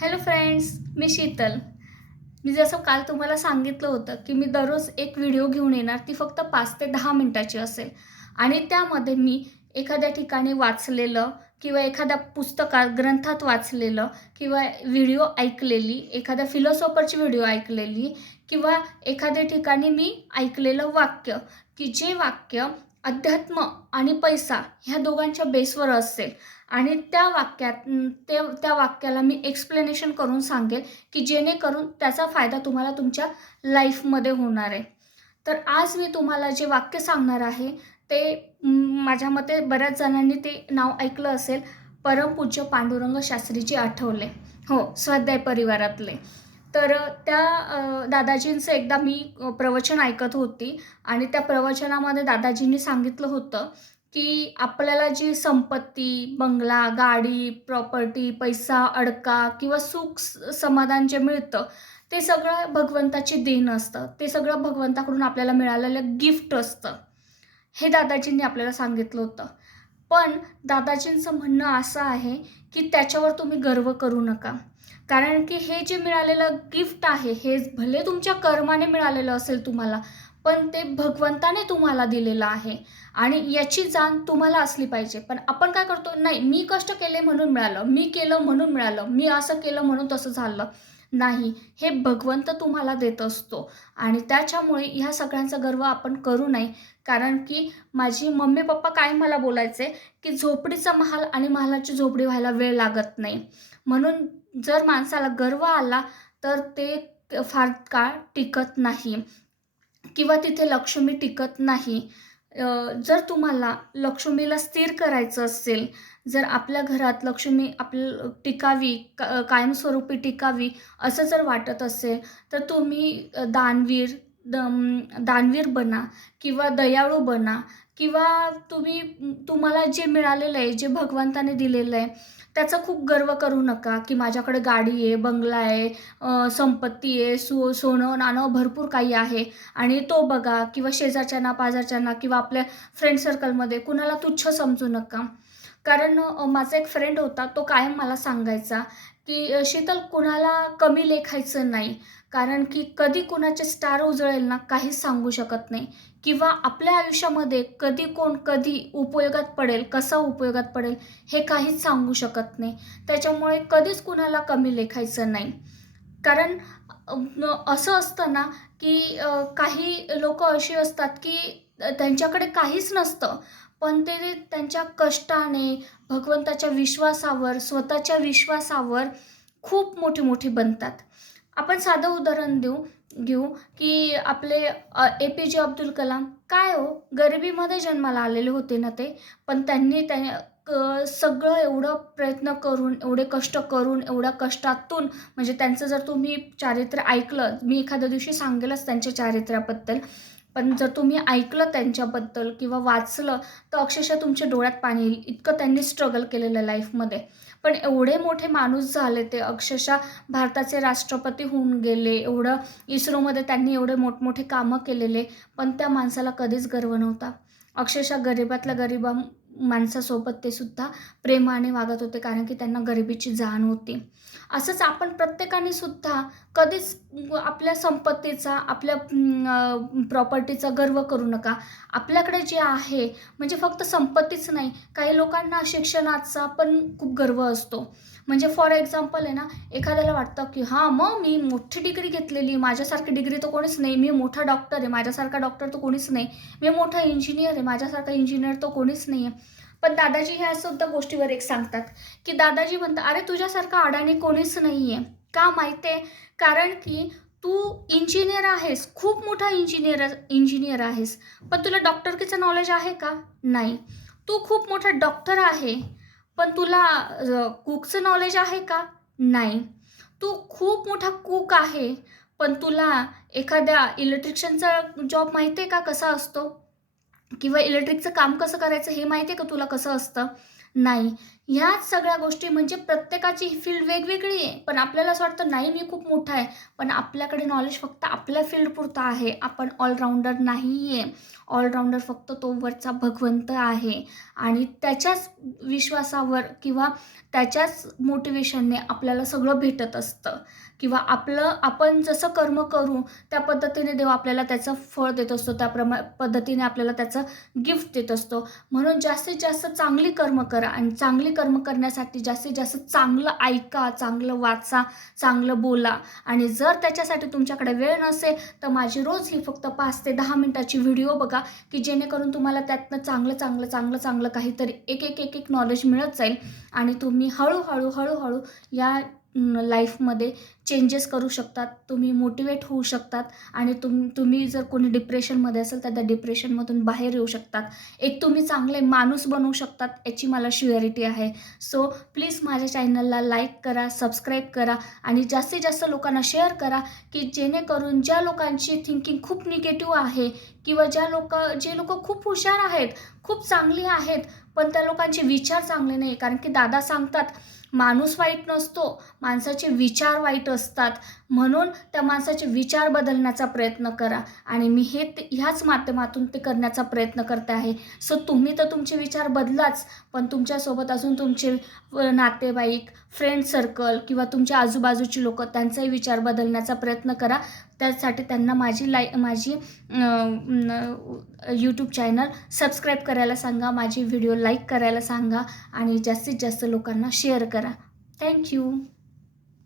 Hello friends, मी शीतल. मी जसं काल तुम्हाला सांगितलं होतं, की मी दररोज एक व्हिडिओ घेऊन येणार. ती फक्त 5 ते 10 मिनिटाची असेल आणि त्यामध्ये मी एखाद्या ठिकाणी वाचलेलं किंवा एखाद्या पुस्तकात, ग्रंथात वाचलेलं किंवा व्हिडिओ ऐकलेली, एखाद्या फिलॉसॉफरची व्हिडिओ ऐकलेली किंवा एखाद्या ठिकाणी मी ऐकलेलं वाक्य, की जे वाक्य अध्यात्म आणि पैसा ह्या दोघांच्या बेसवर असेल आणि त्या वाक्यात त्या वाक्याला मी एक्सप्लेनेशन करून सांगेल, की जेणेकरून त्याचा फायदा तुम्हाला तुमच्या लाईफमध्ये होणार आहे. तर आज मी तुम्हाला जे वाक्य सांगणार आहे ते माझ्या मते बऱ्याच जणांनी ते नाव ऐकलं असेल. परमपूज्य पांडुरंग शास्त्रीजी आठवले. हो, स्वाध्याय परिवारातले. तर दादाजींचं एकदा मी प्रवचन ऐकत होती आणि त्या प्रवचनामध्ये दादाजींनी सांगितलं होतं, की आपल्याला जी संपत्ती, बंगला, गाडी, प्रॉपर्टी, पैसा, अडका किंवा सुख समाधान जे मिळतं, ते सगळं भगवंताची देण असतं. ते सगळं भगवंताकडून आपल्याला मिळालेलं गिफ्ट असतं. हे दादाजींनी आपल्याला सांगितलं होतं. पण दादाजींचं म्हणणं असं आहे, की त्याच्यावर तुम्ही गर्व करू नका. कारण की हे जे मिळालेलं गिफ्ट आहे, हे भले तुमच्या कर्माने मिळालेलं असेल तुम्हाला, पण ते भगवंताने तुम्हाला दिलेलं आहे आणि याची जाण तुम्हाला असली पाहिजे. पण आपण काय करतो, नाही मी कष्ट केले म्हणून मिळालं, मी केलं म्हणून मिळालं, मी असं केलं म्हणून तसं झालं. नाही, हे भगवंत तुम्हाला देत असतो आणि त्याच्यामुळे ह्या सगळ्यांचा गर्व आपण करू नये. कारण की माझी मम्मी-पप्पा कायम मला बोलायचे, की झोपडीचा महाल आणि महालाची झोपडी व्हायला वेळ लागत नाही. म्हणून जर माणसाला गर्व आला, तर ते फार काळ टिकत नाही किंवा तिथे लक्ष्मी टिकत नाही. जर तुम्हाला लक्ष्मीला स्थिर करायचं असेल, जर आपल्या घरात लक्ष्मी टिकावी, कायमस्वरूपी टिकावी असं जर वाटत असेल, तर तुम्ही दानवीर बना किंवा दयाळू बना किंवा तुम्हाला जे मिळालेलं आहे, जे भगवंताने दिलेलं आहे, त्याचा खूप गर्व करू नका, की माझ्याकडे गाडी आहे, बंगला आहे, संपत्ती आहे, सोनं-नाणं भरपूर काही आहे आणि तो बघा किंवा शेजारच्यांना, पाजारच्यांना किंवा आपल्या फ्रेंड सर्कलमध्ये कुणाला तुच्छ समजू नका. कारण माझा एक फ्रेंड होता, तो कायम मला सांगायचा, की "शीतल, कुणाला कमी लेखायचं नाही. कारण की कधी कुणाचे स्टार उजळेल ना, काहीच सांगू शकत नाही किंवा आपल्या आयुष्यामध्ये कधी कोण कधी उपयोगात पडेल, कसा उपयोगात पडेल, हे काहीच सांगू शकत नाही. त्याच्यामुळे कधीच कुणाला कमी लेखायचं नाही." कारण असं असतं ना, की काही लोकं अशी असतात, की त्यांच्याकडे काहीच नसतं, पण ते त्यांच्या कष्टाने, भगवंताच्या विश्वासावर, स्वतःच्या विश्वासावर खूप मोठी-मोठी बनतात. आपण साधं उदाहरण घेऊ, की आपले ए-पी-जे अब्दुल कलाम काय हो, गरिबीमध्ये जन्माला आलेले होते ना ते, पण त्यांनी सगळं एवढं प्रयत्न करून, एवढे कष्ट करून, एवढ्या कष्टातून म्हणजे त्यांचं जर तुम्ही चारित्र्य ऐकलं, मी एखाद्या दिवशी सांगेलच त्यांच्या चारित्र्याबद्दल. पण जर तुम्ही ऐकलं त्यांच्याबद्दल किंवा वाचलं, तर अक्षरशः तुमच्या डोळ्यात पाणी येईल, इतकं त्यांनी स्ट्रगल केलेलं आहे लाईफमध्ये. पण एवढे मोठे माणूस झाले ते, अक्षरशः भारताचे राष्ट्रपती होऊन गेले, एवढं इस्रोमध्ये त्यांनी एवढे मोठमोठे कामं केलेले, पण त्या माणसाला कधीच गर्व नव्हता. अक्षरशः गरिबातल्या गरीब माणसासोबत ते सुद्धा प्रेमाने वागत होते, कारण की त्यांना गरिबीची जाण होती. असंच आपण प्रत्येकाने सुद्धा कधीच आपल्या संपत्तीचा, आपल्या प्रॉपर्टीचा गर्व करू नका. आपल्याकडे जे आहे, म्हणजे फक्त संपत्तीच नाही, काही लोकांना शिक्षणाचा पण खूप गर्व असतो. म्हणजे फॉर एक्झाम्पल आहे ना, एखाद्याला वाटतं, की हां, मग मी मोठी डिग्री घेतलेली, माझ्यासारखी डिग्री तर कोणीच नाही. मी मोठा डॉक्टर आहे, माझ्यासारखा डॉक्टर तर कोणीच नाही. मी मोठा इंजिनियर आहे, माझ्यासारखा इंजिनियर तर कोणीच नाही आहे. पण दादाजी ह्या सुद्धा गोष्टीवर एक सांगतात, की दादाजी म्हणतात, "अरे, तुझ्यासारखा अडाणी कोणीच नाही आहे." का माहिती आहे? कारण की तू इंजिनियर आहेस, खूप मोठा इंजिनियर आहेस. पण तुला डॉक्टरकीचं नॉलेज आहे का? नाही. तू खूप मोठा डॉक्टर आहे, पण तुला कुकचं नॉलेज आहे का? नाही. तू खूप मोठा कुक आहे, पण तुला एखाद्या इलेक्ट्रिशियनचा जॉब माहिती आहे का कसा असतो? किंवा इलेक्ट्रिकचं काम कसं करायचं हे माहिती आहे का तुला कसं असतं? नाही. ह्याच सगळ्या गोष्टी म्हणजे प्रत्येकाची फील्ड वेगवेगळी आहे. पण आपल्याला असं वाटतं नाही मी खूप मोठा आहे. पण आपल्याकडे नॉलेज फक्त आपल्या फील्डपुरतं आहे. आपण ऑलराउंडर नाही आहे. ऑलराउंडर फक्त तो वरचा भगवंत आहे आणि त्याच्याच विश्वासावर किंवा त्याच्याच मोटिवेशनने आपल्याला सगळं भेटत असतं किंवा आपण जसं कर्म करू त्या पद्धतीने देव आपल्याला त्याचं फळ देत असतो. पद्धतीने आपल्याला त्याचं गिफ्ट देत असतो. म्हणून जास्तीत जास्त चांगली कर्म करा आणि चांगली कर्म करण्यासाठी जास्तीत जास्त चांगलं ऐका, चांगलं वाचा, चांगलं बोला आणि जर त्याच्यासाठी तुमच्याकडे वेळ नसेल तर माझी रोज ही फक्त 5 ते 10 मिनिटाची व्हिडिओ बघा की जेणेकरून तुम्हाला त्यातनं चांगलं काहीतरी एक नॉलेज मिळत जाईल आणि तुम्ही हळूहळू या लाईफमध्ये चेंजेस करू शकतात. तुम्ही मोटिवेट होऊ शकतात आणि तुम्ही जर कोणी डिप्रेशनमध्ये असेल तर त्या डिप्रेशनमधून बाहेर येऊ शकतात. एक तुम्ही चांगले माणूस बनवू शकतात याची मला शुअरिटी आहे. सो प्लीज माझ्या चॅनलला लाईक करा, सबस्क्राईब करा आणि जास्तीत जास्त लोकांना शेअर करा की जेणेकरून ज्या लोकांची थिंकिंग खूप निगेटिव्ह आहे किंवा जे लोक खूप हुशार आहेत, खूप चांगली आहेत, पण त्या लोकांचे विचार चांगले नाही. कारण की दादा सांगतात माणूस वाईट नसतो, माणसाचे विचार वाईट असतात. म्हणून त्या माणसाचे विचार बदलण्याचा प्रयत्न करा आणि मी ह्याच माध्यमातून ते करण्याचा प्रयत्न करते आहे. सो तुम्ही तर तुमचे विचार बदलाच, पण तुमच्यासोबत अजून तुमचे नातेवाईक, फ्रेंड सर्कल किंवा तुमच्या आजूबाजूची लोकं त्यांचाही विचार बदलण्याचा प्रयत्न करा. त्यासाठी त्यांना माझी यूट्यूब चॅनल सबस्क्राईब करायला सांगा, माझी व्हिडिओ लाईक करायला सांगा आणि जास्तीत जास्त लोकांना शेअर करा. थँक्यू.